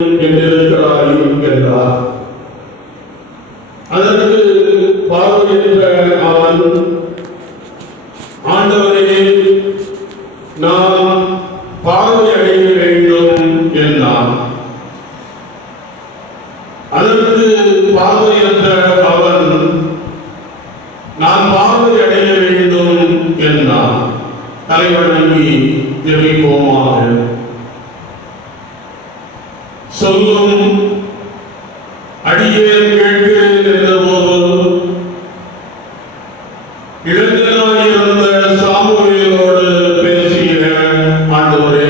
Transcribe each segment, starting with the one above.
என்றிருக்கிறாயும் என்றார். அதற்கு பார்வையற்ற அவன், ஆண்டவரே, நான் பார்வை அடைய வேண்டும் என்றான். அதற்கு பார்வையற்ற அவன், நான் பார்வை அடைய வேண்டும் என்றான். தலைவணங்கி ஜெபிப்போமாக. சொல்லும் அடியேன் கேட்கிறேன் என்றபோது இளைஞனாயிருந்த சாமுவேலோடு பேசிய ஆண்டவரே,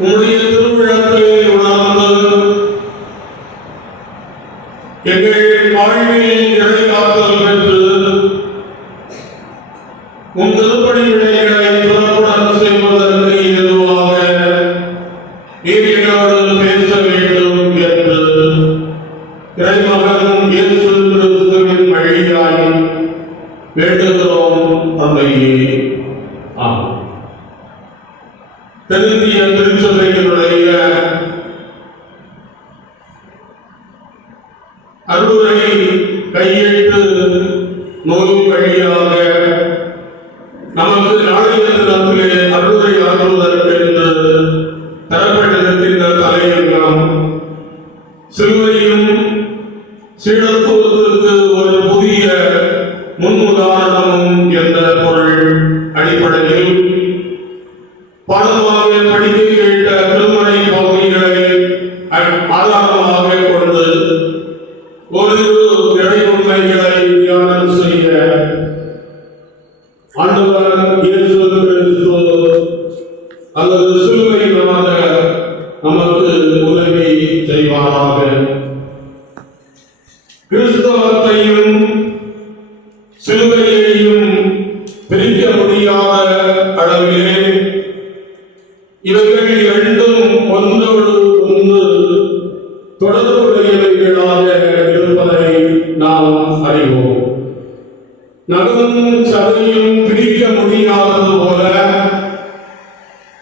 உம்முடைய திருவிழத்தை உணர்ந்து எங்கள் வாழ்வில் இறைகாத்தல் பெற்று உம் திருப்பணி விடைகளை சிறப்புடன் செய்வதற்கு ஏதுவாக நீங்களோடு பேச வேண்டும் என்று இறைமகன் இயேசு கிறிஸ்துவின் வழியாய் வேண்டுகிறோம் தந்தையே. ஆமென். தென்னிந்திய திருச்சபையினுடைய அருளுரை கையெழுத்து நூல் வழியாக நமக்கு நாளைய தினத்திலே அருளுரை ஆற்றுவதற்கென்று தரப்பட்டிருக்கின்ற தலையங்கம் சிலுவையும் சீடத்துவத்திற்கு ஒரு புதிய முன் உதாரணமும் என்ற பொருள் அடிப்படையில் பாடமாக படிக்க கேட்ட திருமறை பகுதிகளை ஆதாரமாக கொண்டு ஒரு இறை உண்மைகளை தியானம் செய்ய ஆண்டவர் இயேசு கிறிஸ்து அல்லது சிலுவை நாதர் நமக்கு உதவி செய்வாராக. கிறிஸ்தவத்தையும் சிலுவையையும் பிரிக்க முடியாத அளவிலே இவைகள் இரண்டும் ஒன்றோடு ஒன்று தொடர்புடையவைகளாக இருப்பதை நாம் அறிவோம். நகமும் சதையும் பிரிக்க முடியாதது போல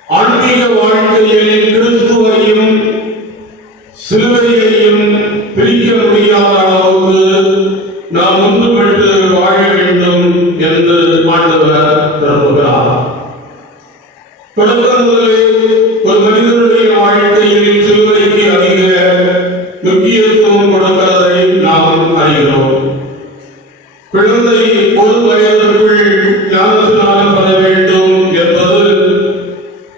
ஆன்மீக வாழ்க்கையில் கிறிஸ்துவையும் சிலுவையையும் பிரிக்க முடியாத அளவுக்கு நாம் ஒன்றுபட்டு வாழ வேண்டும் என்று ஆண்டவர் விரும்புகிறார். தொடக்கம் முதலே ஒரு மனிதனுடைய வாழ்க்கையில் சிலுவைக்கு அதிக முக்கியத்துவம் கொடுக்கிறதை நாம் அறிகிறோம். குழந்தை ஒரு வயதிற்குள் ஞானஸ்நானம் பெற வேண்டும் என்பது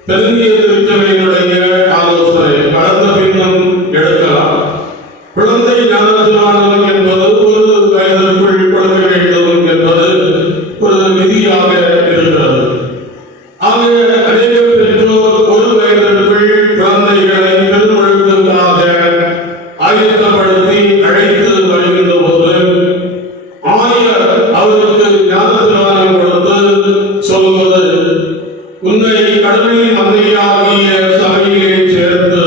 தென்னிந்திய திருச்சபையினுடைய ஆலோசனை. கடந்த பின்னும் எடுக்கலாம். குழந்தை ஞானஸ்நானம் என்பது ஒரு வயதிற்குள் கொடுக்க வேண்டும் என்பது ஒரு விதியாக இருக்கிறது. ஆக அநேக பெற்றோர் ஒரு வயதிற்குள் குழந்தைகளை திருமணத்திற்காக ஆயத்தப்படுத்தி அழைத்து வருகின்ற போது ஆயர் அவருக்கு ஞானஸ்நானம் கொடுத்து சொல்வது, உன்னை கடவுளின் மந்தையாகிய சபையிலே சேர்த்து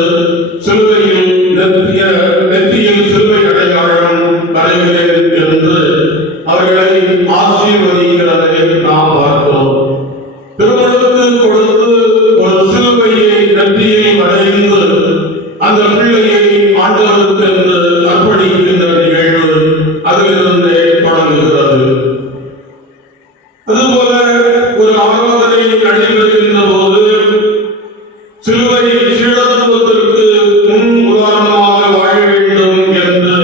சிலுவையில் நெற்றியில் சிலுவை அடையாளம் வரைகிறேன் என்று அவர்களை ஆசீர்வதிக்கிறதை நாம் பார்க்கிறோம். திருமணத்துக்கு கொடுத்து ஒரு சிலுவையை நெற்றியில் வரைந்து அந்த பிள்ளையை ஆண்டவருக்கு என்று அர்ப்பணிக்கின்ற நிகழ்வு அதிலிருந்தே தொடங்குகிறது. அதுபோல ஒரு ஆராதனை நடைபெறுகின்ற போது சிலுவை சீடத்துவத்திற்கு முன் உதாரணமாக வாழ வேண்டும் என்று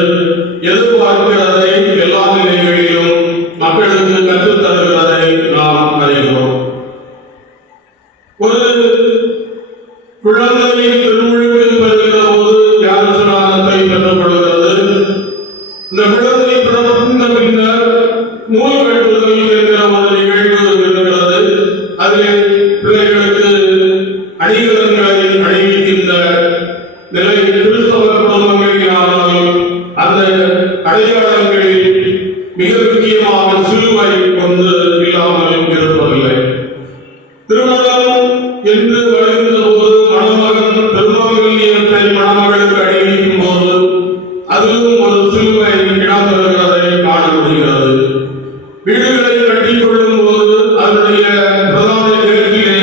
எதிர்பார்க்கிறதை எல்லா நிலைகளிலும் மக்களுக்கு கற்றுத் தருகிறதை நாம் அறிகிறோம். ஒரு குழந்தை திருமுழுக்கு பெறுகிற போது ஞானஸ்நானத்தை பெற்றுக் கொள்கிறது. இந்த குழந்தை பிறந்த பின்னர் நூல் கட்டுதல் என்கிற ஒரு நிகழ்வு இருக்கிறது. அதில் பிள்ளைகளுக்கு அணிகலன்களை அணிவிக்கின்ற நிலை கிறிஸ்தவ குடும்பங்களில் அந்த அடையாளங்களில் மிக முக்கியமாக சிலுவை கொண்டு இல்லாமல் இருப்பதில்லை. திருமணம் என்று வருகின்ற போது மணமகன் திருமங்கல்யத்தை மணமகளுக்கு அணிவிக்கும் போது அதிலும் ஒரு சிலுவை இடம்பெறுகிறதை காண முடிகிறது. வீடுகளை கட்டிக் கொள்ளும் போது அதனுடைய பிரதான கிழக்கிலே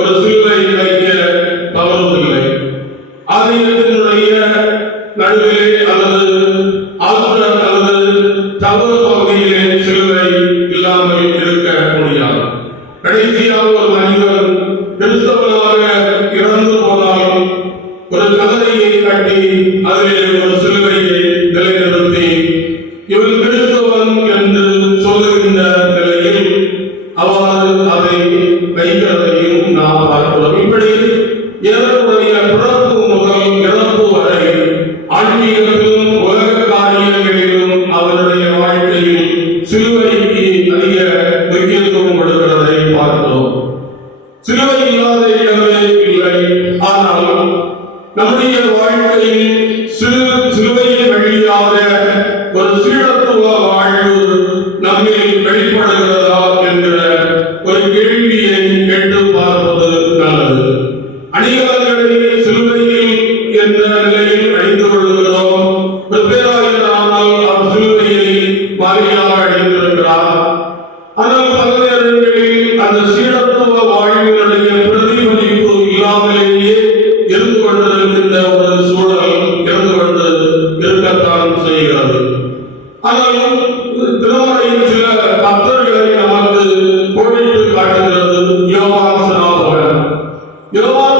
ஒரு சிலுவை வைக்க தவறுவதில்லை. ஆலயத்தினுடைய நடுவிலே அல்லது ஆல்டர் அல்லது தவறு பகுதியிலே சிலுவை இல்லாமல் இருக்க முடியாது. கடைசியாக ஒரு மனிதன் கிறிஸ்தவனாக இறந்து போனாலும் ஒரு கல்லறையை கட்டி அதிலே ஒரு சிலுவையை நிலைநிறுத்தி இவன் கிறிஸ்தவன் என்று சொல்லுகின்ற நிலையில் அவ்வாறு அதை வைக்கிறதையும் நாம் பார்க்கிறோம். இப்படி இவருடைய பிறப்பு முதல் இறப்பு வரை ஆன்மீகத்திலும் உலக காரியங்களிலும் அவருடைய வாழ்க்கையில் சிலுவைக்கு அதிக முக்கியத்துவம் கொடுக்கிறதை பார்க்கிறோம். சிலுவை இல்லாத இடமே இல்லை. ஆனால் நம்முடைய வாழ்க்கையில் சிலுவையின் வழியாக ஒரு சீடத்துவ வாழ்வு நம்மில் வெளிப்படுகிறதா என்கிற ஒரு கேள்வியை கேட்டு பார்ப்பது நல்லது. அணிகலன்களை சிலுவையில் என்ற நிலையில் அணிந்து கொள்கிறோம். ஒரு பேராயரானால் அவர் சிலுவையை மாறியாக அணிந்திருக்கிறார். ஆனால் பல நேரங்களில் அந்த சீடத்துவ வாழ்வினுடைய பிரதிபலிப்பு இல்லாமலேயே இருந்து கொண்டிருக்கின்ற ஒரு சூழல் இருந்து கொண்டு இருக்கத்தான் செய்கிறது. ஆனால் திருமறையில் சில பக்தர்களை நமக்கு கோடிட்டு காட்டுகிறது. யோவான்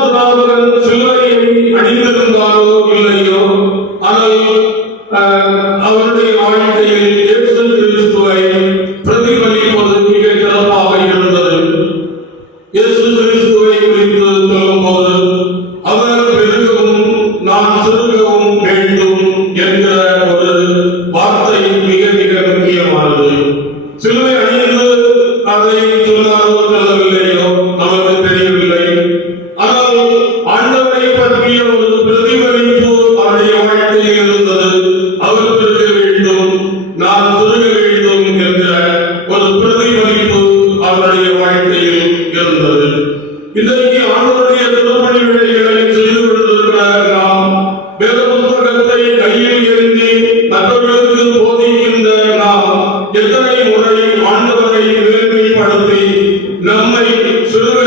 ஸ்நாபகன் சிலுவையை அணிந்திருந்தாரோ இல்லையோ, ஆனால் அவருடைய வாழ்க்கையில் இயேசு கிறிஸ்துவை பிரதிபலிப்பது மிக சிறப்பாக இருந்தது. இயேசு கிறிஸ்துவை குறித்து சொல்லும்போது அவர் பெருகவும் நான் சுருக்கவும் வேண்டும் என்கிற ஒரு வார்த்தை மிக மிக முக்கியமானது. சிலுவை அணிந்து அதை சொன்னாரோ சொல்லவில்லையோ நமக்கு தெரியவில்லை. ஆனால் ஆண்டவரை பற்றிய ஒரு பிரதிபலிப்பு அவருடைய வாழ்க்கையில் இருந்தது. அவர் பெருக வேண்டும், நான் சுருக வேண்டும் என்கிற ஒரு பிரதிபலிப்பு அவருடைய வாழ்க்கையில் இருந்தது. இன்றைக்கு ஆண்டவருடைய திருப்பணி வேலைகளை செய்து கொண்டிருக்கிற நாம், வேத புத்தகத்தை கையில் ஏந்தி மற்றவர்களுக்கு போதிக்கின்ற நாம் எத்தனை முறை ஆண்டவரை நிலைமைப்படுத்தி நம்மை சிறுக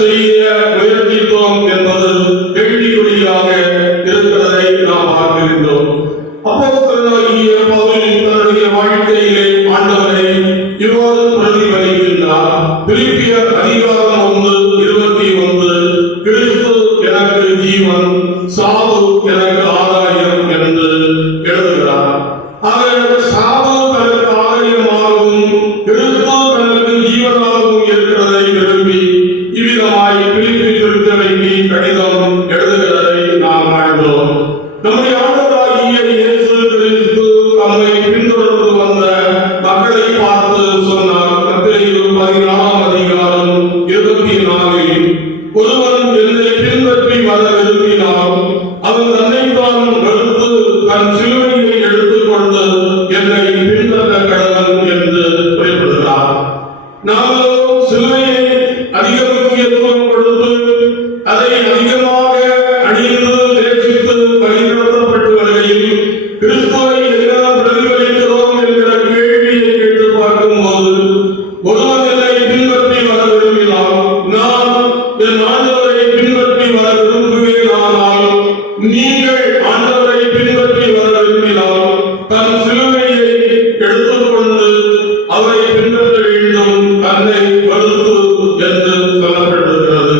செய்ய முயற்சித்தோம் என்பது கேள்விக்குறியாக இருக்கிறதை நாம் பார்க்கின்றோம். அப்போஸ்தலனாகிய பவுல் தன்னுடைய வாழ்க்கையிலே ஆண்டவரை இவ்வாறு பிரதிபலிக்கின்றார். பிலிப்பியர் அதிகாரம் 1:21 கிறிஸ்து எனக்கு ஜீவன், சாவு எனக்கு ஆதாயம் என்று எழுதுகிறார். ஆக சாவு தனக்கு ஆதாயமாகவும் கிறிஸ்து தனக்கு ஜீவனாகவும் இருக்கிறதை விரும்பி இவ்விதமாய் பிலிப்பி திருச்சபைக்கு கடிதம் எழுதுகிறதை நாம் காண்கிறோம். நம்முடைய ஆண்டவராகிய இயேசு கிறிஸ்து நம்மை பின்தொடர்ந்து வந்த மக்களை பார்த்து சொன்னார். மத்தேயு 14 அதிகாரம் 24 ஒருவன் என்னை பின்பற்றி வர விரும்பினால் அவன் தன்னைத்தான் வெறுத்து தன் சிலுவையை எடுத்துக்கொண்டு என்னை பின்பற்ற கடவன் என்று குறிப்பிடுகிறார். நாமும் சிலுவையை அதிக முக்கியத்துவம் கொடுத்து அதை அதிகமாக அணிந்து நேசித்து வழிநடத்தப்பட்டு வருகையில் கிறிஸ்துவை என்ன பிரதிபலிக்கிறோம் என்கிற கேள்வியை கேட்டு பார்க்கும்போது, ஒருவன் என்னை பின்பற்றி வர விரும்பினால் நான் என் ஆண்டவரை பின்பற்றி வர விரும்புவேனானால், நீங்கள் ஆண்டவரை பின்பற்றி வர விரும்பினால் தன் சிலுவையை எடுத்துக்கொண்டு அவரை பின்பற்ற வேண்டும், தன்னை வறுத்து என்று சொல்லப்பட்டிருக்கிறது.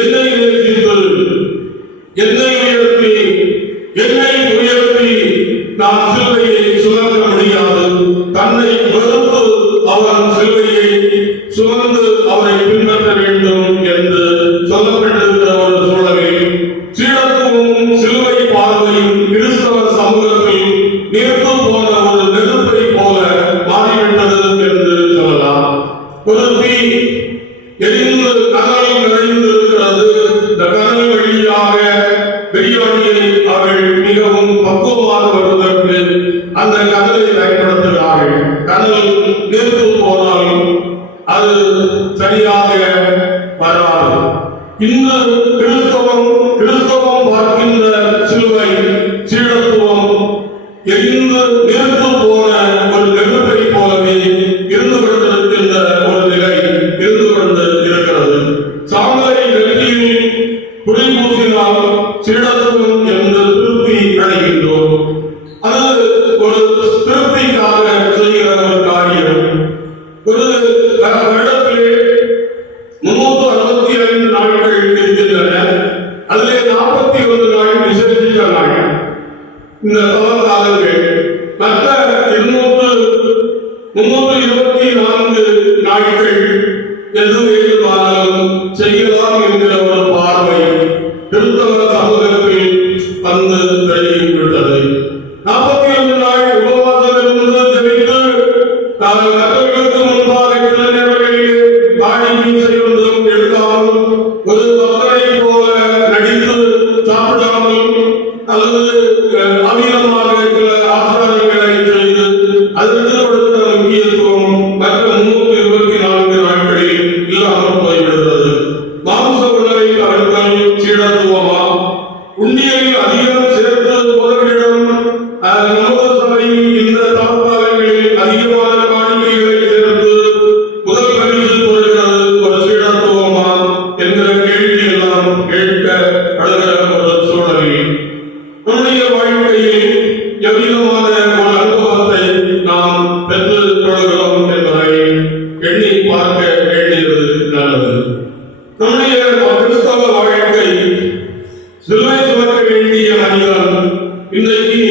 என்னை நேசித்து என்னை உயர்த்தி நான் சிலுவையை சுமக்க முடியாது. தன்னை வெறுத்து அவன் சிலுவையை சுமந்து அவரை பின்பற்ற வேண்டும் என்று சொல்லப்பட்டிருக்கிற ஒரு சூழலில் சீடத்துவமும் சிலுவை பார்வையும் கிறிஸ்தவ சமூகத்தில் நிறுத்து போன ஒரு நெருப்பை போல மாறிவிட்டது என்று சொல்லலாம். ஒரு தீ எரிந்து கனல் நிறைந்திருக்கிறது. இந்த கனல் வழியாக பிரியாணியை அவர்கள் மிகவும் பக்குவமாக வருவதற்கு அந்த கனலை பயன்படுத்துகிறார்கள். கனல் நிறுத்து போனாலும் அது சரியாக வராது. இந்த கிறிஸ்தவம் பார்க்கின்ற சிலுவை சீடத்துவம் எரிந்து நிறுத்து போன ஒரு நெருப்பை போலவே இருந்து கொண்டிருக்கின்ற ஒரு நிலை இருந்து கொண்டு இருக்கிறது. சாம்பலை நெற்றியில் குடிபூசினால் சீடத்துவம் இந்த தவக்காலங்கள் மற்ற 324 நாட்கள் எது வேண்டுமானாலும் செய்யலாம் என்கிற ஒரு பார்வை கிறிஸ்தவ சமூகத்தில் வந்து வெளியிட்டுள்ளது. 41 நாள் உபவாசம் இருந்து ஜெபித்து கர்த்தருக்கு முன்பாக சில நேரங்களில் காணிக்கை செய்வதும் எடுக்காமல் ஒரு பக்தரை போல நடித்து சாப்பிடாமல் அல்லது அமீனமாக சில ஆச்சாரங்களை செய்து அதற்கு கொடுத்த முக்கியத்துவம் மற்ற 324 நாட்களில் இல்லாமல் போய்விடுகிறது. மாம்ச உணவை தவிர்த்தல் சீடத்துவமா? உண்மையில் அதிகம் சேர்த்து உதவியிடம் நமது சபையில் இந்த தவக்காலங்களில் அதிகமான காணிக்கைகளை சேர்த்து முதல் பரிசு பெறுகிறது ஒரு சீடத்துவமா என்கிற கேள்வி எல்லாம் கேட்கப்படுகிற ஒரு சூழலில் நம்முடைய வாழ்க்கையில் எவ்விதமான ஒரு அனுபவத்தை நாம் பெற்றுக் கொள்கிறோம் என்பதை எண்ணி பார்க்க வேண்டியது நல்லது. நம்முடைய கிறிஸ்தவ வாழ்க்கை சிலுவை சுமக்க வேண்டிய மனிதன் இன்றைக்கு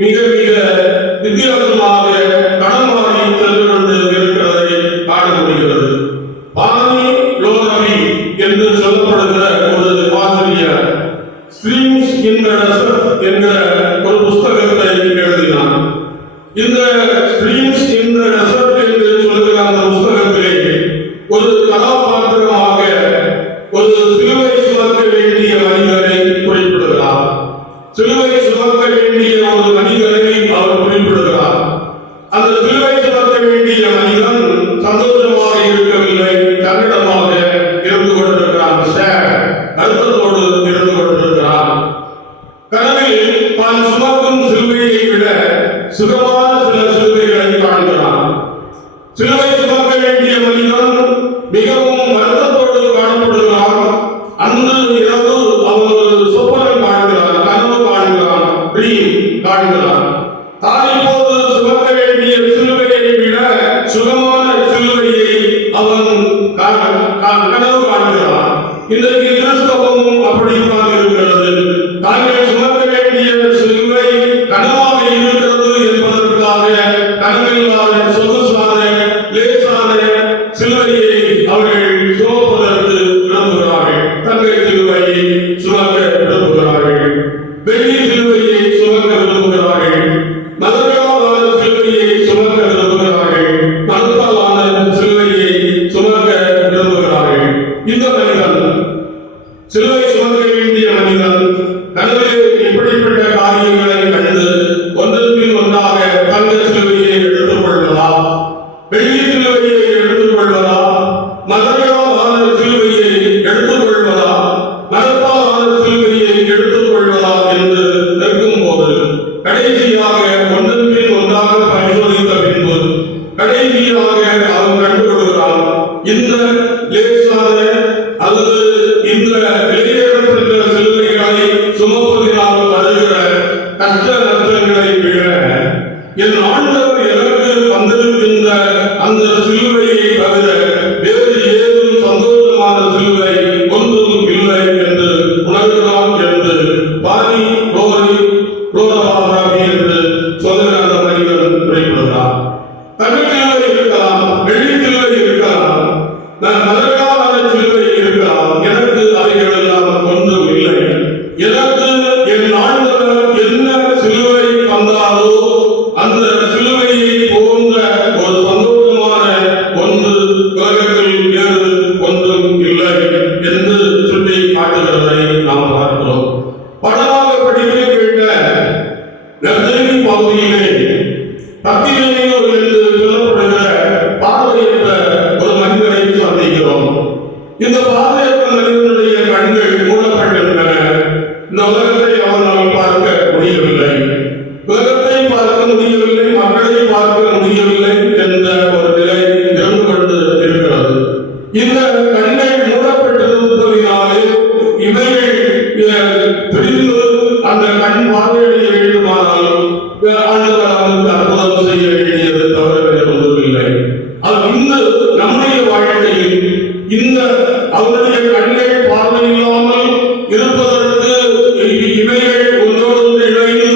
மிக மிக வித்தியாசமாக கடன் வாங்கி சென்று கொண்டு இருக்கிறதை காண முடிகிறது. பானி லோரவி என்று சொல்லப்படுகிற ஒரு ஆசிரியர் ஸ்ட்ரீம்ஸ் இன் தி டெசர்ட் என்கிற ஒரு புஸ்தகத்தை எழுதினார். இந்த ஸ்ட்ரீம்ஸ் இன் தி டெசர்ட் என்று சொல்கிற அந்த புஸ்தகத்திலே ஒரு கதாபாத்திரமாக ஒரு சிலுவை சுமக்க வேண்டிய மனிதனை குறிப்பிடுகிறார். சிலுவை சுமக்க வேண்டிய ஒரு மனிதனை அவர் குறிப்பிடுகிறார். அந்த சிலுவை சுமக்க வேண்டிய மனிதன் சந்தோஷமாக இருக்கவில்லை, கன்னடமாக இருந்து கொண்டிருக்கிறான், அர்த்தத்தோடு இருந்து கொண்டிருக்கிறான். கனவில் தான் சுமக்கும் சிலுவையை விட சுகமான சில சிலுவைகளை காண்கிறான். சிலுவை சுமக்க வேண்டிய மனிதன் மிகவும் வருத்தத்தோடு காணப்படுகிறான். அன்று இரவு அவன் ஒரு சொப்பனம் காண்கிறான், கனவு காண்கிறான், காண்கிறான். தான் இப்போது சுமக்க வேண்டிய சிலுவையை விட சுகமான சிலுவையை அவன் கனவு காண்கிறான். இன்றைக்கு கிறிஸ்தவமும் அப்படித்தான் இருக்கிறது. தாங்கள் சுமக்க வேண்டிய சிலுவை கனவாக இருக்கிறது என்பதற்காக கனவில்லாத சொகுசான லேசான சிலுவையை அவர்கள் சுமப்பதற்கு விரும்புகிறார்கள். தங்கள் சிலுவையை சுமக்க விரும்புகிறார்கள். வெள்ளி சிலுவையை சுமக்க விரும்புகிறார்கள். மதங்களான சிலுவையை சுமக்க விரும்புகிறார்கள். மனத்தாலான சிலுவையை சுமக்க விரும்புகிறார்கள். இந்த மனிதன், சிலுவை சுமக்க வேண்டிய மனிதன், கனவிலே இப்படிப்பட்ட காரியங்களை கண்டு ஒன்றன் பின் ஒன்றாக தங்க சிலுவையை எடுத்துக் கொள்வதா, வெள்ளி சிலுவையை எடுத்துக் கொள்வதா, மதங்களான சிலுவையை எடுத்துக் கொள்வதா, மனத்தாலான சிலுவையை எடுத்துக் கொள்வதா என்று நிற்கும் போது கடைசியாக ஒன்றன் பின் ஒன்றாக பரிசோதித்த பின்பு கடைசியாக அவன் கண்டுகொள்கிறான். இந்த லேசான அல்லது இந்த வெளியேறப்பட்ட சிலுவைகளை சுமப்பதினால் வருகிற கஷ்ட நஷ்டங்களை விட என் ஆண்டவர் எனக்கு வந்திருக்கின்ற அந்த சிலுவையை தவிர வேறு ஏதும் சந்தோஷமான சிலுவை ஒன்றும் இல்லை என்று உணர்கிறான் என்று பானி லோரவி என்று சொல்கிற அந்த மனிதன் குறிப்பிடுகிறார். தமிழ் சிலுவை இருக்கலாம், வெள்ளி சிலுவை இருக்கலாம், மதங்களான சிலுவை இருக்கலாம். எனக்கு அவைகளெல்லாம் ஒன்றும் இல்லை. எனக்கு என் ஆண்டவர் என்ன சிலுவை தந்தாரோ அந்த சிலுவையை போன்ற ஒரு சந்தோஷமான ஒன்று உலகத்தில் வேறு ஒன்றும் இல்லை என்று சுட்டி காட்டுகிறதை நாம் பார்க்கிறோம். படமாக படிக்க கேட்ட நெர்ஜனி பகுதியிலே பத்திரிகையோ என்று சொல்லப்படுகிற பார்வையற்ற ஒரு மனிதனை சந்திக்கிறோம். இந்த பார்வையற்ற மனிதனுடைய கண்கள் மூடப்பட்டிருந்தன. இந்த உலகத்தை அவனால் பார்க்க முடியவில்லை, உலகத்தை பார்க்க முடியவில்லை, மக்களை பார்க்க முடியவில்லை என்ற ஒரு நிலை இருந்து கொண்டு இருக்கிறது. இந்த கண்கள் மூடப்பட்டிருப்பதினாலே இவைகள் பிரிந்து அந்த கண் பார்வையடைய வேண்டுமானால் ஆண்டவர் அவனுக்கு அற்புதம் செய்ய வேண்டியது தவிர வேறு ஒன்றும் இல்லை. நம்முடைய வாழ்க்கையில் இந்த அவருடைய கண்கள் பார்வையில்லாமல் இருப்பதற்கு இவைகள் ஒன்றோடு இணைந்து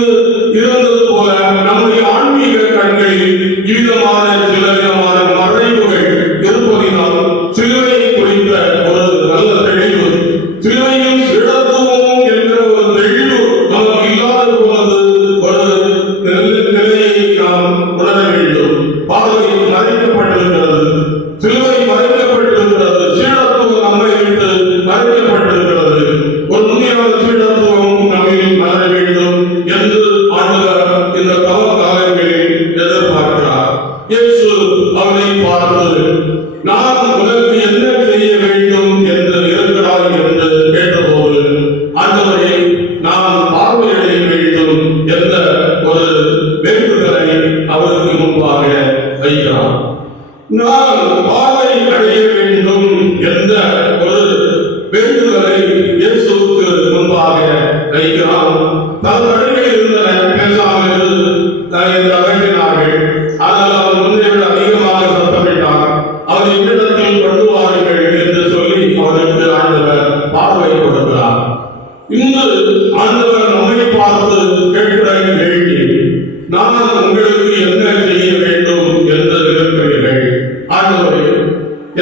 வைக்கிறான். பல தடைகள் இருந்தன, பேசாமல் அகற்றினார்கள். ஆனால் அவர் முன்னே விட அதிகமாக சத்தமிட்டார். அவர் இவ்விடத்தில் கொண்டு வாருங்கள் என்று சொல்லி அவருக்கு ஆண்டவர் பார்வை கொடுக்கிறார். இன்று ஆண்டவர் நம்மை பார்த்து கேட்கிற கேள்வி, நான் உங்களுக்கு என்ன செய்ய வேண்டும் என்று இருக்கிறீர்கள்? ஆண்டவரே,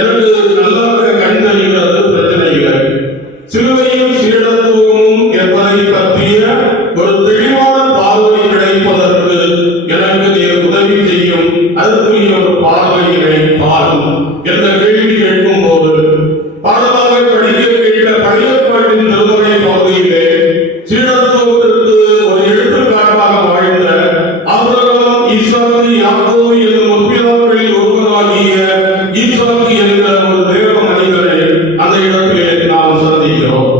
எனக்கு நல்லாக கண் தெரிகிறது, பிரச்சனை இல்லை. சிலுவையும் சீடத்துவமும் என்பதை பற்றிய ஒரு தெளிவான பார்வை கிடைப்பதற்கு எனக்கு நீர் உதவி செய்யும். அதற்குரிய ஒரு பார்வையினை பாரும் என்ற கேள்வி கேட்கும் போது பாடமாக படிக்க கேட்ட பழைய பாட்டின் திருமுறை பகுதியிலே சீடத்துவத்திற்கு ஒரு எடுத்துக்காட்டாக வாழ்ந்த ஆபிரகாம், ஈசாக்கு, யாக்கோபு என்னும் முற்பிதாக்களில் ஒருவராகிய ஈசாக்கு என்ற ஒரு தேவ மனிதனை அந்த இடத்திலே நாம் சந்திக்கிறோம்.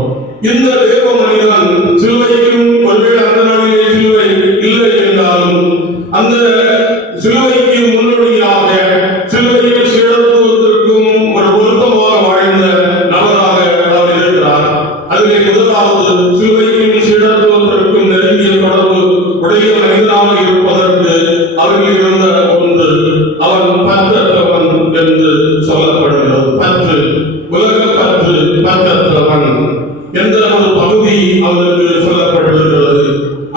இந்த தேவ மனிதன் சிலுவைக்கும், ஒருவேளை அந்த நாளிலே சிலுவை இல்லை என்றாலும் அந்த சிலுவைக்கு முன்னோடியாக சிலுவையில் சீடத்துவத்திற்கும் ஒரு பொருத்தமாக வாழ்ந்த நபராக அவர் இருக்கிறார். அதிலே முதலாவது சிலுவைக்கும் சீடத்துவத்திற்கும் நெருங்கிய தொடர்பு உடைய மனிதனாக இருப்பதற்கு அவர்கள் இருந்த ஒன்று, அவன் பற்றற்றவன் என்று சொல்லப்படுகிறது. பற்று, உலக பற்று, பற்றற்றவன் என்ற ஒரு பகுதி அவருக்கு சொல்லப்பட்டிருக்கிறது.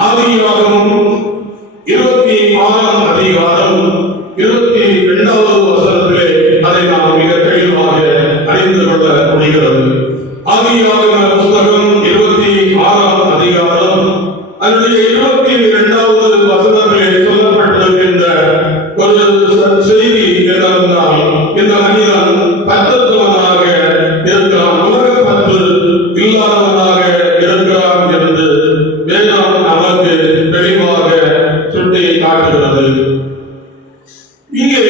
ஆதியாகமம் 26ஆம் அதிகாரம் 22வது வசனத்திலே அதை நாம் மிக தெளிவாக அறிந்து கொள்ள முடிகிறது. ஆதியாகம புத்தகம் 26ஆம் அதிகாரம் அதனுடைய 22வது வசனத்திலே சொல்லப்பட்டிருக்கின்ற ஒரு செய்தி என்னவென்றால், இந்த மனிதன் பற்றற்றவனாக இருக்கிறான், உலக பற்று இல்லாதவனாக இருக்கிறான் என்று வேதம் நமக்கு தெளிவாக சுட்டி காட்டுகிறது. இங்கே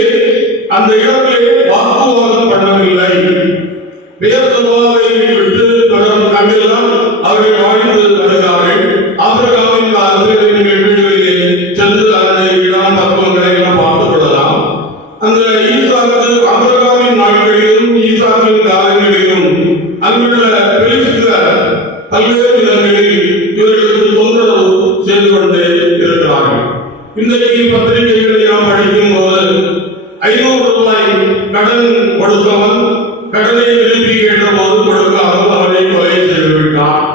அந்த இடத்திலே வாக்குவாதம் பண்ணவில்லை. வேதவாவை விட்டு தொடரும் தமிழெல்லாம் அவர்கள் வாழ்ந்து வருகிறார்கள். ஆபிரகாமின் காலத்தில் நீங்கள் வீடுகளிலே சென்று அதனை இடம் தத்துவங்களை எல்லாம் பார்த்துக் கொள்ளலாம். அந்த ஈசாக்கு ஆபிரகாமின் நாட்களிலும் ஈசாக்கின் காலங்களிலும் அங்குள்ள பெலிஸ்தர் பல்வேறு இடங்களில் இவர்களுக்கு தொந்தரவு செய்து கொண்டே இருக்கிறார்கள். இன்றைக்கு பத்திரிகைகளை நாம் படிக்கும் போது 500 ரூபாய் கடன் கொடுத்தவன் கடனை திருப்பி கேட்டபோது கொடுக்காமல் அவனை கொலை செய்துவிட்டான்.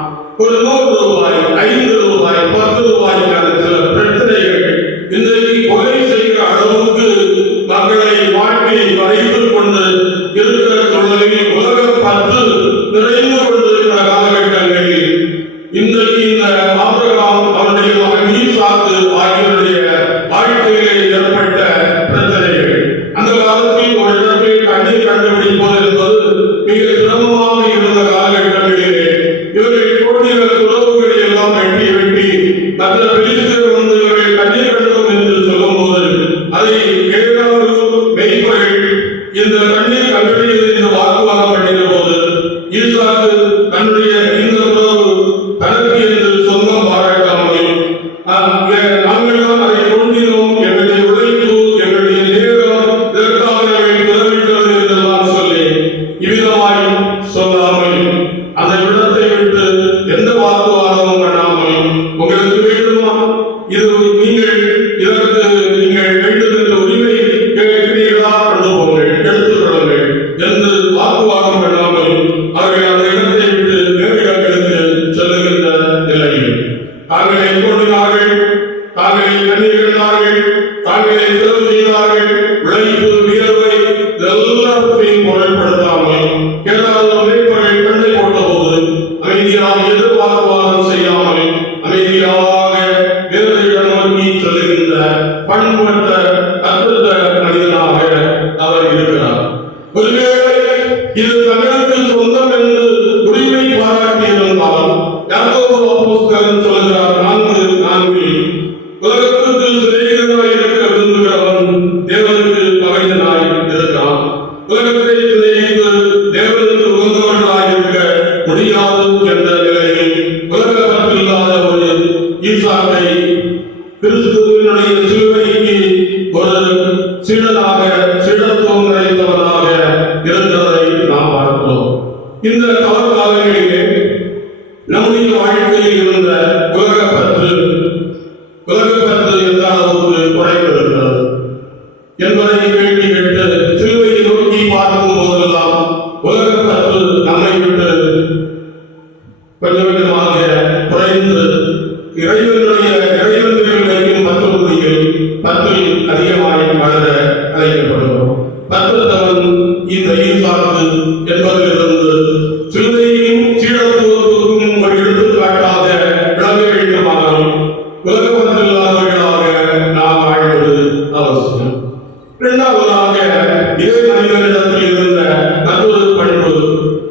ஒரு 100 ரூபாய், 5 ரூபாய், 10 ரூபாய்க்கான சில பிரச்சனைகள் இன்றைக்கு கொலை செய்கிற அளவுக்கு மக்களை வாழ்க்கையை வரைத்துக் கொண்டு இருக்கிற சூழலில் உலக பற்று நிறைந்து கொண்டிருக்கிற காலகட்டங்களில் இன்றைக்கு இந்த ஆபிரகாம், அவருடைய மகன் ஈசாக்கு ஆகியோருடைய வாழ்க்கையிலே ஏற்பட்ட பிரச்சனைகள், அந்த காலத்தில் ஒரு இடத்தில் கண்ணீர் கண்டுபிடிப்பது என்பது மிக சிரமமாக இருந்த காலகட்டங்களிலே இவர்கள் கோடிகள உறவுகளை எல்லாம் வெட்டி மற்ற பெலிஸ்தர் வந்து இவர்கள் கண்ணீர் கண்டோம் என்று சொல்லும் போது அதை கேட்காத மெய்ப்பர்கள் இந்த கண்ணீர் கண்டுபிடிப்பது என்று வாக்குவாதம் பண்ணின போது ஈசாக்கு தன்னுடைய இந்த உறவு தனக்கு என்று சொந்தம் பாராட்டாமல் நாங்கள் தான் அதை கொண்டினோம், எங்களுடைய உழைப்பு, எங்களுடைய நேரம் இதற்காக உதவிட்டது என்றெல்லாம் சொல்லி இவ்விதமாய் சொல்லாமல் அந்த இடத்தை விட்டு எந்த வாக்குவாதமும் பண்ணாமல், உங்களுக்கு வேண்டுமா, இது நீங்கள் இதற்கு நீங்கள் வேண்டும் என்ற உரிமை கேட்கிறீர்களா, கொண்டு போங்கள், எடுத்துக் கொள்ளுங்கள் என்று வாக்குவாதம் பண்ணாமல் அவர்கள் அந்த இடத்தை விட்டு நேரிடங்களுக்கு செல்லுகின்ற நிலையில் தாங்களை கொண்டினார்கள், தாங்களை கண்ணீர்கள், தாங்களை செலவு செய்தார்கள். உழைப்பு, வியர்வை எல்லாவற்றையும் பொருட்படுத்தாமல் ஏதாவது உழைப்பவர்கள் கண்ணை போட்ட போது அமைதியாக எதிர்பார்க்குவாதம் செய்யாமல் அமைதியாக வேலையிடம் நோக்கி செல்லுகின்ற பண்பட்ட அற்புத மனிதனாக அவர் இருக்கிறார். ஒருவேளை இது தங்களுக்கு சொந்தம் என்று உரிமை பாராட்டியிருந்தால் யாக்கோபு அப்போஸ்தலன் சொல்கிறார் 4:4 உலகத்துக்கு சிநேகிதனாய் இருக்க விரும்புகிறவன் தேவனுக்கு பகைஞனாய் இருக்கிறான். உலகத்தை சிநேகித்து தேவனுக்கு உகந்தவர்களாய் இருக்க முடியாது என்ற நிலையில் உலக பற்றில்லாத ஒரு ஈசாக்கை கிறிஸ்துவினுடைய சிலுவைக்கு ஒரு சீடனாக, சீடத்துவம் நிறைந்தவனாக இருந்ததை நாம் பார்க்கிறோம். இந்த காலங்களிலே நம்முடைய வாழ்க்கையில் இருந்த படித்து இறைவன்களில் வைக்கும் பற்றுறுதியில் 10 அதிகமாய் வளர அழைக்கப்படுகிறோம். பற்றத்தவன் இந்த ஈசாக்கு என்பதிலிருந்து சிலுவையும் சீடத்துவத்துக்கும் ஒரு எடுத்துக்காட்டாக விளங்க வேண்டுமானால் உலகமற்றில்லாதவர்களாக நாம் வாழ்வது அவசியம். இரண்டாவதாக இதே மனிதனிடத்தில் இருந்த மற்றொரு பண்பு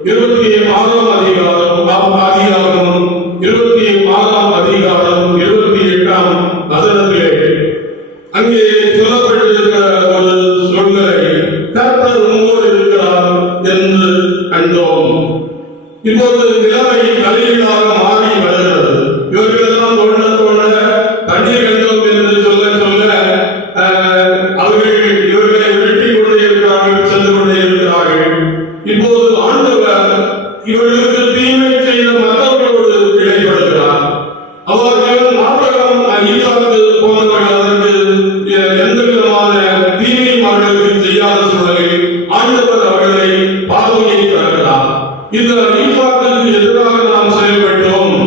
26ஆம் அதிகாரம் ஆதியாகமம் 26ஆம் அதிகாரம் 28ஆம் வசனத்திலே அங்கே சொல்லப்பட்டிருக்கிற ஒரு சொல்லை கர்த்தர் உம்மோடு இருக்கிறார் என்று கண்டோம். இப்போது நிலைமை தலையீடாக மாறி வருகிறது. இவர்களெல்லாம் தோண்ட தண்ணீர் கண்டோம் என்று சொல்ல அவர்கள் இவர்களை வெட்டி கொண்டே இருக்கிறார்கள், சென்று கொண்டே இருக்கிறார்கள். இப்போது ஆண்டவர் இவர்களுக்கு தீமை செய்த மற்றவர்களோடு இடைப்படுகிறார். அவர்கள் ஆபிரகாம் ஈசாக்கு போன்றவர்கள் அதற்கு எந்த விதமான தீமையும் அவர்களுக்கு செய்யாத சூழலில் ஆண்டவர் அவர்களை பார்வையை தருகிறார். இந்த ஈசாக்குக்கு எதிராக நாம் செயல்பட்டோம்,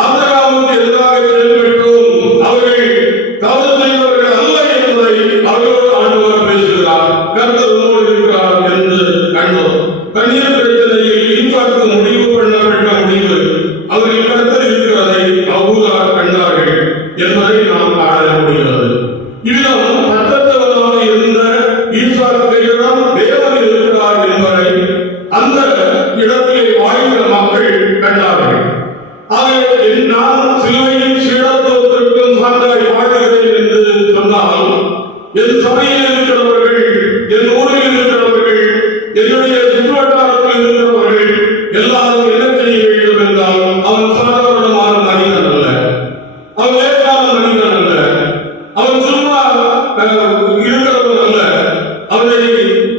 ஆபிரகாமுக்கு எதிராக செயல்பட்டோம், அவர்கள் தவறு செய்தவர்கள் அல்ல என்பதை அவர்களோடு ஆண்டவர் பேசுகிறார். கர்த்தர் உம்மோடு இருக்கிறார் என்று கண்டோம். கண்ணீர் பிரச்சனையில் ஈசாக்கு முடிவு பண்ணப்பட்ட முடிவு அவர்கள் கர்த்தர் இருக்கிறதை அவ்வூரார் கண்டார்கள் என்பதை நாம் காண முடிகிறது. இவ்விதம் பற்றத்தவனாக இருந்த ஈசாக்கையிடம் தேவன் இருக்கிறார் என்பதை அந்த இடத்திலே வாழ்ந்த மக்கள் கண்டார்கள். ஆகவே நான் சிலுவையின் சீடத்துவத்திற்கும் சான்றாய் வாழ்கிறேன் என்று சொன்னால் என் சபையில் இருக்கிறவர்கள், என் ஊரில் இருக்கிறவர்கள், என்னுடைய சுற்றுவட்டாரத்தில் இருக்கிறவர்கள் எல்லாரும் என்ன செய்ய வேண்டும் என்றால் அவன் சாதாரணமான மனிதன் அல்ல, அவன் லேசான மனிதன் அல்ல, அவன் சும்மா இருக்கிறவன் அல்ல, அவனை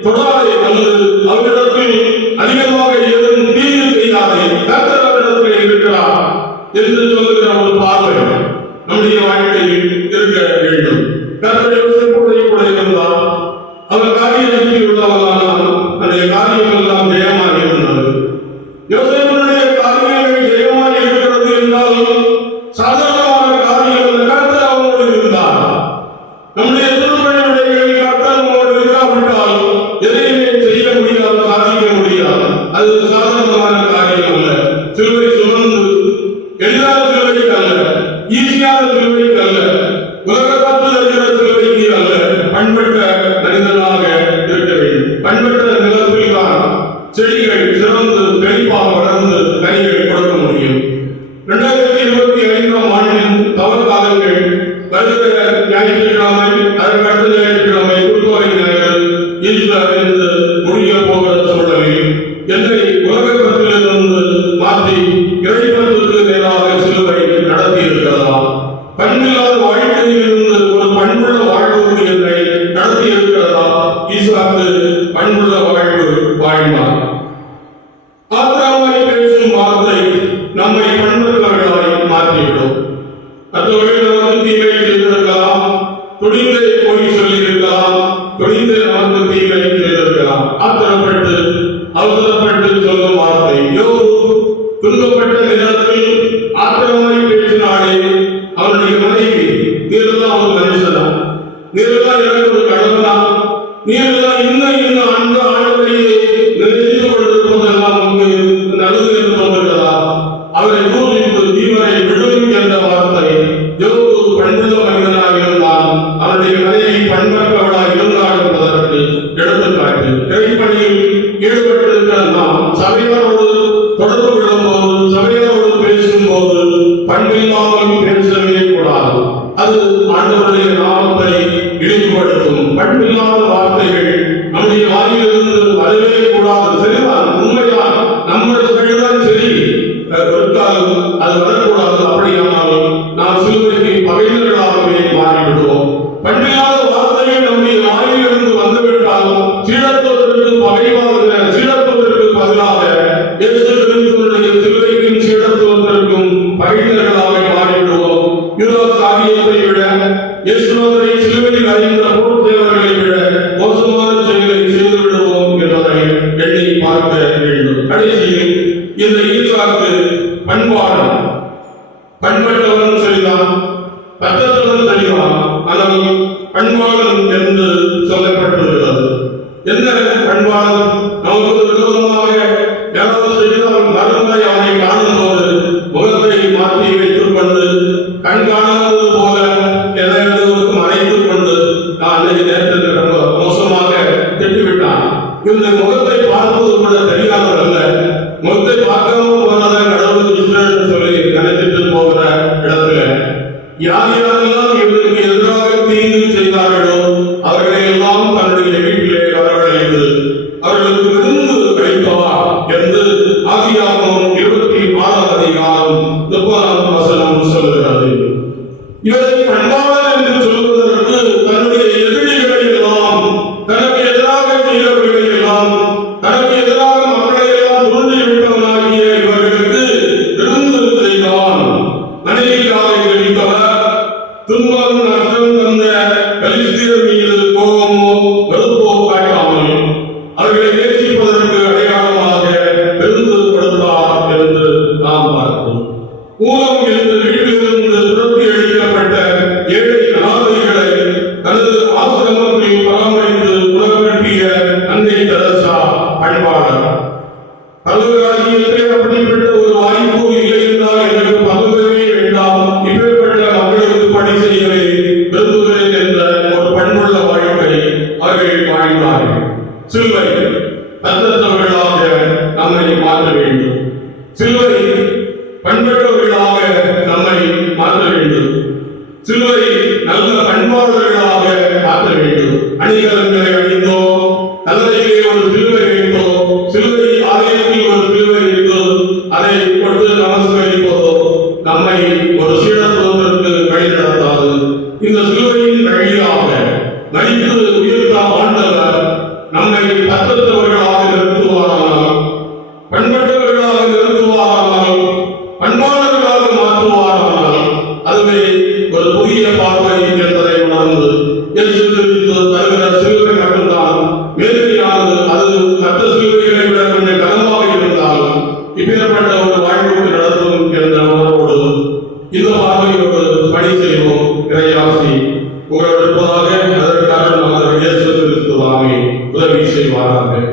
தொடாதே அல்லது அவரிடத்தில் அதிகமாக ஏதும் தீங்கு செய்யாதே, கர்த்தர் அவரிடத்தில் இருக்கிறார் என்று சொல்லுகிற ஒரு பார்வை நம்முடைய வாழ்க்கையில் இருக்க வேண்டும். கர்த்தர் யோசேப்போடு கூட இருந்தார். அவர் காரியத்தில் உள்ளவனானால் அந்த காரியங்கள் எல்லாம் ஜெயமாக இருந்தது. யோசேப்பினுடைய காரியங்கள் ஜெயமாக இருக்கிறது என்றால் சாதாரணமான காரியம் அல்ல. கர்த்தர் அவனோடு இருந்தார். நம்முடைய திருமணங்கள் கர்த்தர் நம்மோடு இல்லாவிட்டால் எதையுமே செய்ய முடியாது, சாதிக்க முடியாது. அது சாதாரணமான காரியம் அல்ல. சிலுவை சுமந்து எளிதான சிலுவைக்கு அல்ல, ஈஸியான சிலுவைக்கு அல்ல, உலகத்தில் இருக்கிற சிலுவைக்கு அல்ல, பண்பட்ட மனிதனாக இருக்க வேண்டும். பண்பட்ட நிலத்தில் தான் செடிகள் சிறந்து செழிப்பாக வளர்ந்து கனிகள் கொடுக்க முடியும். 2025ஆம் ஆண்டின் தவறு காலங்கள் வருகிற ஞாயிற்றுக்கிழமை, அதற்கு அடுத்த ஞாயிற்றுக்கிழமை குருத்துவரை நிலைகள் ஈஸ்வர் என்று முடிய போகிற சூழலில் என்னை உலகத்திலிருந்து மாற்றி இறைப்பதற்கு நேராக சிலுவை நடத்தி இருக்கிறதா? பண்பில்லாத வாழ்க்கையில் இருந்து ஒரு பண்புள்ள வாழ்வுக்கு என்னை நடத்தி இருக்கிறதா? ஈசாக்கு பண்புள்ள வாழ்வு வாழ்ந்தார். ஆத்திரமாய் பேசும் வார்த்தை நம்மை பண்புள்ளவர்களாய் மாற்றிவிடும். மற்றவர்கள் நமக்கு தீமை செய்திருக்கலாம், துணிந்து போய் சொல்லியிருக்கலாம், துணிந்து நமக்கு தீமை செய்திருக்கலாம். ஆத்திரப்பட்டு அவசரப்பட்டு சொல்லும் வார்த்தை துன்பப்பட்ட நேரத்தில் ஆத்திரமாய் பேசினாலே அவருடைய மனைவி, நீரெல்லாம் ஒரு மனுஷனா, நீரெல்லாம் எனக்கு ஒரு கடவுளா, நீரெல்லாம் இன்னும் அந்த ஆண்டவரையே நினைத்து கொண்டிருப்பதெல்லாம் உங்களுக்கு நல்லது என்று தோன்றுகிறதா? அவரை பூஜித்து தீவரை விழும் என்ற வார்த்தை யோபு பண்புள்ள மனிதனாக இருந்தால் அவருடைய மனைவி பண்பற்றவளாக இருந்தால் என்பதற்கு எடுத்துக்காட்டு. இறைப்பணியில் ஈடுபட்டிருக்கிற நாம் சபையோடு தொடர்பு கொள்ளும்போது, சபையோடு பேசும்போது பண்பில்லாமல் பேசவே கூடாது. அது ஆண்டவருடைய நாமத்தை இழிவுபடுத்தும். பண்பில்லாத வார்த்தைகள் நம்முடைய வாயிலிருந்து வரவே கூடாது. சரிதான், உண்மைதான், நம்முடைய சபைதான் சரி, அது வரக்கூடாது. அப்படியானால் நாம் சிலுவைக்கு பகைவர்களாகவே மாறிவிடுவோம். பண்பில்லாத வார்த்தைகள் நம்முடைய வாயிலிருந்து வந்துவிட்டால் சீடத்துவத்திற்கு பதிலாக இயேசு கிறிஸ்துவினுடைய சிலுவைக்கும் சீடத்துவத்திற்கும் பகைவர்களாக மாறிவிடுவோம். காரியத்தை விட இயேசுவை சிலுவையில் அறிந்த போர்த்தேவர்களை விட மோசமான செயலை செய்து விடுவோம் என்பதை எண்ணி பார்க்க வேண்டும். கடைசியில் இந்த ஈசாக்கு பண்பாடு பண்பட்டவன் சரிதான், பற்றத்தவன் சரிதான், ஆனால் பண்பாளன் என்று சொல்லப்பட்டிருக்கிறது. என்ன பண்பாளன்? நமக்கு விரோதமாக யாராவது செய்தால் மறுமுறை அவனை காணும் போது முகத்தை மாற்றி வைத்துக் கொண்டு கண் காணாதது போல எதையாவது மறைத்துக் கொண்டு அன்றைய நேரத்தில் ரொம்ப மோசமாக திட்டுவிட்டான். இந்த முகத்தை பார்ப்பது கூட தெரியாதவர் அல்ல, முகத்தை பார்க்காம போனதை கடவுள் கிருஷ்ணன் சொல்லி நினைச்சிட்டு போகிற இடத்துல யார் யாரெல்லாம் இவருக்கு எதிராக தீங்கு செய்தார்களோ அவர்களை எல்லாம் தன்னுடைய வீட்டிலே வரவழைத்து அவர்களுக்கு விருந்து அளிக்கவா என்று ஆதியாகமம் 26 அதிகாரம் 30 வசனம் சொல்கிறது. இவரை பண்பாளர் என்று சொல்வதற்கு தன்னுடைய எதிரிகளை எல்லாம், தனக்கு எதிராக செய்தவர்களை எல்லாம், தனக்கு எதிராக மக்களை எல்லாம் தூண்டிவிட்டவனாகிய இவர்களுக்கு விருந்து செய்தான். மனைவியாக கழித்தவர் துன்பம் நஷ்டம் தந்த பெலிஸ்தியர் மீது கோபமோ வெறுப்போ காட்டாமல் அவர்களை நேசிப்பதற்கு அடையாளமாக விருந்து கொடுத்தார் என்று நாம் பார்க்கிறோம். ஊனம் என்று வீட்டிலிருந்து துரத்தி அளிக்கப்பட்ட ஏழை அனாதைகளை தனது ஆசிரமத்தில் பராமரித்து உணவளிப்பிய அன்னை தெரசா பண்பாளர். தலைவராகிய அப்படிப்பட்ட ஒரு வாய்ப்பு இல்லை என்றால் எனக்கு பங்குவே வேண்டாம், இப்பேற்பட்ட மக்களுக்கு பணி செய்யவே விரும்புகிறேன் என்ற ஒரு பண்புள்ள வாழ்க்கை அவர்கள் வாழ்ந்தார்கள். சிலுவை தத்தத்தவர்களாக நம்மை மாற்ற வேண்டும். சிலுவை பண்பட்டவர்களாக நம்மை மாற்ற வேண்டும். சிலுவை நல்ல பண்பாளர்களாக மாற்ற வேண்டும். அணிகலன்களை அணிந்தோ, கல்லறையிலே ஒரு சிலுவை வைத்தோ, சிலுவை ஆலயத்தில் ஒரு சிலுவை வைத்தோ அதை கொண்டு நமஸ்கரிப்பதோ நம்மை ஒரு சீடத்துவத்திற்கு வழிநடத்தாது. இந்த சிலுவையின் வழியாக மரித்து உயிர்த்த ஆண்டவர் நம்மை தத்தத்தவர்களாக நிறுத்துவாரானால், பண்பட்டவர்களாக நிறுத்துவாரானால், பண்பாளர்களாக மாற்றுவாரானால் அதுவே ஒரு புதிய பார்வை என்பதை உணர்ந்து இயேசு கிறிஸ்து தருகிற சிலுவை மட்டும்தான் மேன்மையானது. அது மற்ற சிலுவைகளை விட கொஞ்சம் கனமாக இருந்தாலும் இப்பேற்பட்ட ஒரு வாழ்வுக்கு நடத்தும் என்ற உணர்வோடு இந்த பார்வையோடு பணி செய்வோம். இறையாசி உங்களோடு இருப்பதாக, அதற்காக நாம் இயேசு கிறிஸ்து வாங்கி உதவி செய்வார்கள்.